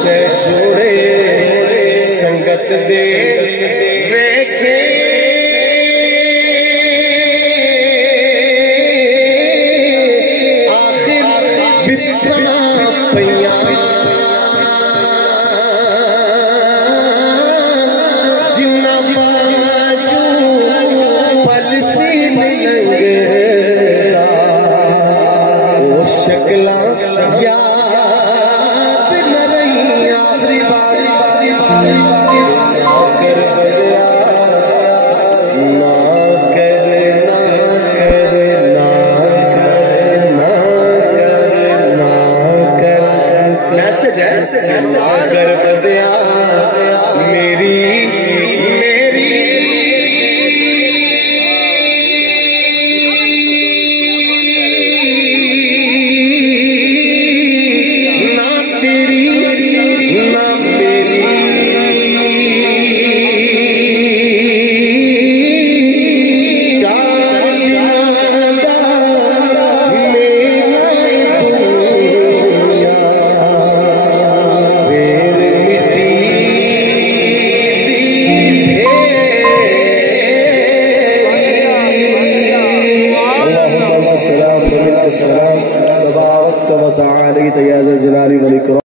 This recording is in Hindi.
से जुड़े संगत दे वेखे आखिर बितना पैया जिन्ना बाजू पलसी लंगेरा वो शक्ला याद न रही आखिरी बारी कर बलिया ना कर ना कर ना कर ना कर ना कर मैसेज है ना कर बलिया मेरी